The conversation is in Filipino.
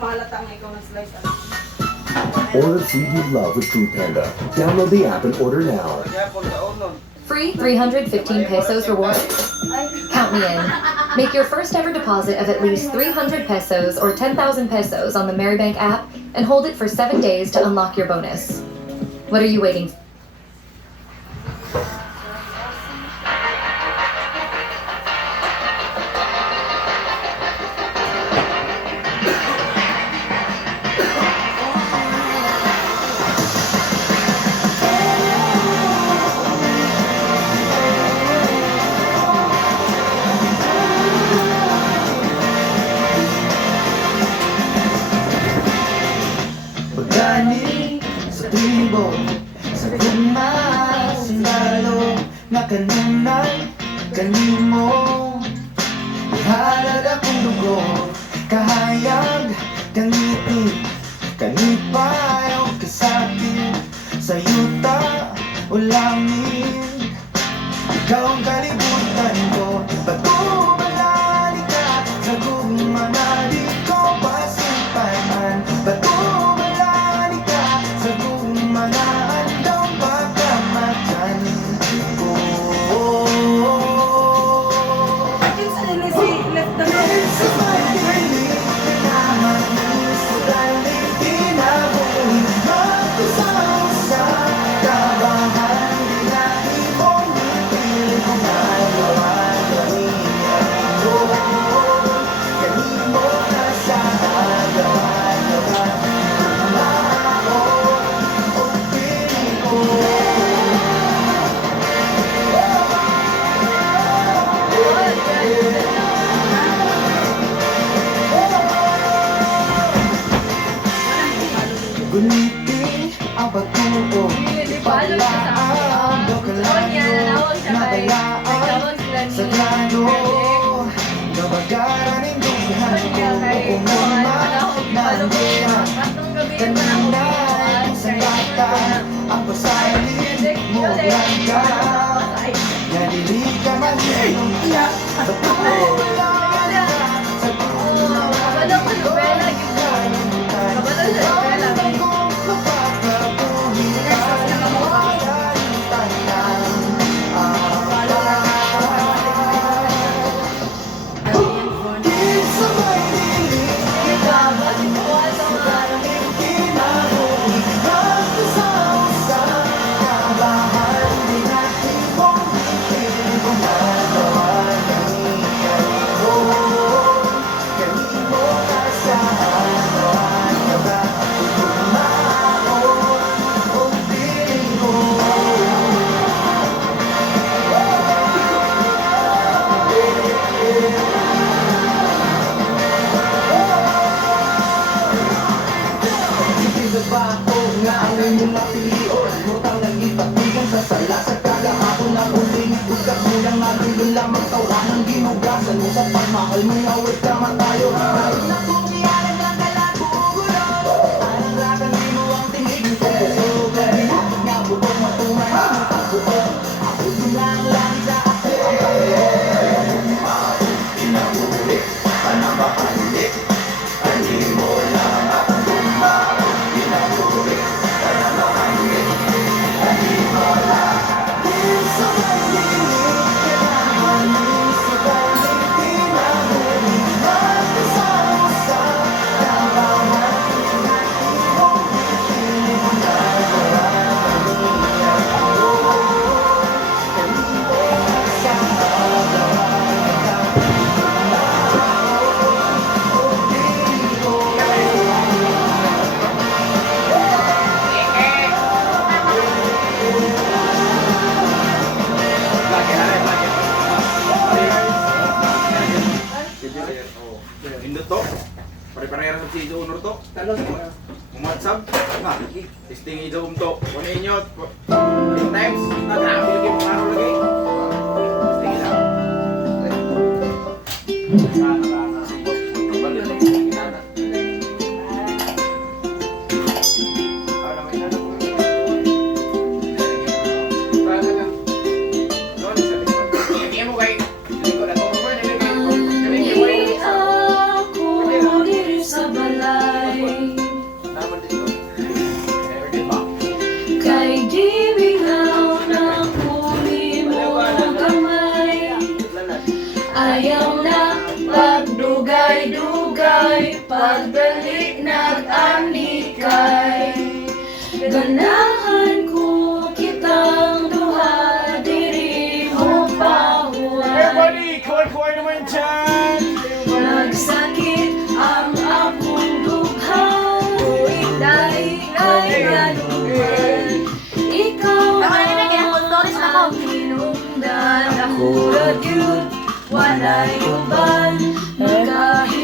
mahalata ang ikaw ng-slice. Order food you love with Foodpanda. Download the app and order now. Free 315 pesos reward. Count me in. Make your first ever deposit of at least 300 pesos or 10,000 pesos on the Marybank app and hold it for 7 days to unlock your bonus. What are you waiting for? Pagani sa tribo, sa guma, sundalo, na kanunay, kanimo. Ihalad akong dugo, kahayag, kangiti, kanipayo, kasakit, sa yuta, ulamin. Ikaw ang kalibutan ko, patubalali ka, sa guma na di ko pasipanan. Patubalali ka, sa guma na andang pagkamatyan ko. Sa pagkaili, namanis, galing tinabuhi, magkasaw sa kabahan, di na ibong pili ko magawa gawin ko. Kanimo na sa agawan-gawa, tumaon o pili ko. Guniting ang pagtuo, ipalaan do kalayo, nadalaan sa plano. Gabagaran ng dumihan ko, umuma na niya. Kanina sa lata, ang pasalin mo langga. Nalili ka malinong iya, sa patuwala sa bato nga ang inyong napilion, mutang nag-ipatigan sa sala sa kagahapon na uling bukat mo lang nagulong lamang tawanan ginugasan mo sa pagmahal mo awit ka matayo. Kahit na kumiyalan ng kalagugulo, parang rakan di mo ang tinig ko puso. Kaya nga butong matumay ang pagbuo, ako din lang lang sa ako ang pagbuo. Inabulit, panabakalik, animo lang akong gumawa. Indot to. Pare-parehara sa si Honor to. Umatsab. Testing idom to. Kuno inyo. 10 times. Nagamo lagi mo ano lagi. Testing lang. Ako diri sa balay. pagbalik nag-anikay. Ganahan ko kitang duha, diri mo pahuway. Kuhay naman dyan! Nagsakit ang akong dugha, tuwing daigay ganuman. Ikaw ang hinungdan, ako ra gyud walay uban. Magkahit